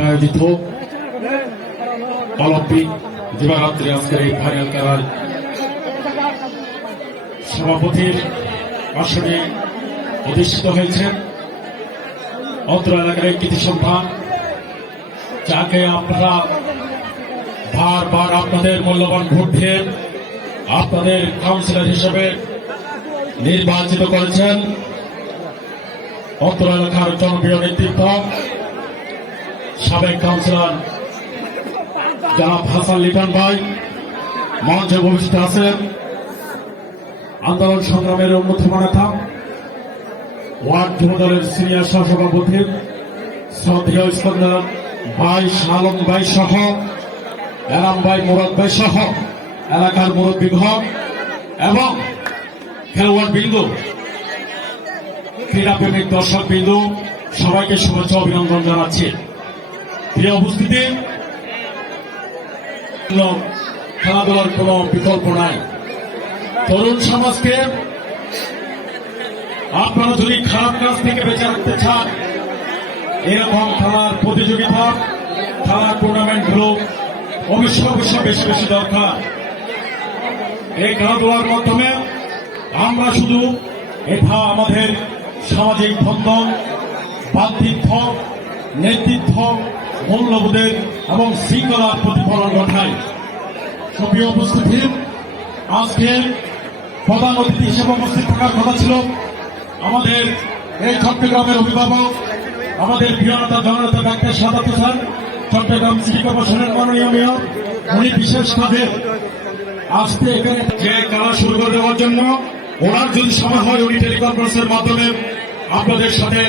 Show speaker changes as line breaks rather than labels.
আয়োজিত অলিম্পিক দিবারাত্রি আজকের এই ফাইনাল খেলার সভাপতির আসনে অধিষ্ঠিত হয়েছেন অত্র এলাকার কৃতি সন্তান যাকে আপনারা বারবার আপনাদের মূল্যবান ভোট দিয়ে আপনাদের কাউন্সিলর হিসেবে নির্বাচিত করেছেন। অত্র এলাকার জনপ্রিয় নেতৃত্ব, সাবেক কাউন্সিলর জনাব হাসান লিটন ভাই, মঞ্চে উপস্থিত আছেন। আন্দোলন সংগ্রামের অন্যতম নেতা, ওয়ার্ড যুব দলের সিনিয়র সহসভাপতি শ্রদ্ধেয় স্কন্দর ভাই শালম ভাই সহ এরাম ভাই মুরদ ভাই সহ এলাকার মুরব্বী বিভাগ এবং খেলোয়াড় বিন্দু, ক্রীড়াপ্রেমিক দর্শক বিন্দু, সবাইকে শুভেচ্ছা অভিনন্দন জানাচ্ছি। প্রিয় উপস্থিতি খেলাধুলার কোনো বিকল্প নাই। তরুণ সমাজকে আপনারা যদি খারাপ কাজ থেকে বেঁচে রাখতে চান, এরকম খেলার প্রতিযোগিতা, খেলার টুর্নামেন্ট গুলো অবশ্যই অবশ্যই বেশি বেশি দরকার। এই খেলাধুলার মাধ্যমে আমরা শুধু এটা আমাদের সামাজিক বন্ধন বান্ধিত্ব নেতৃত্ব, মূল্যবোধের এবং শৃঙ্খলার প্রতিফলন ঘটায়। সক্রিয় উপস্থিতি আজকে প্রধান অতিথি হিসেবে উপস্থিত থাকার কথা ছিল আমাদের এই চট্টগ্রামের অভিভাবক, আমাদের প্রিয় নেতা, জননেতা ডাক্তার সাদাত হোসেন। চট্টগ্রাম সিটি কর্পোরেশনের মাননীয় মেয়র, উনি বিশেষ কাজে আসতে এখানে যে খেলা শুরু করে দেওয়ার জন্য, ওনার যদি সময় হয়, উনি টেলিকনফারেন্সের মাধ্যমে আপনাদের সাথে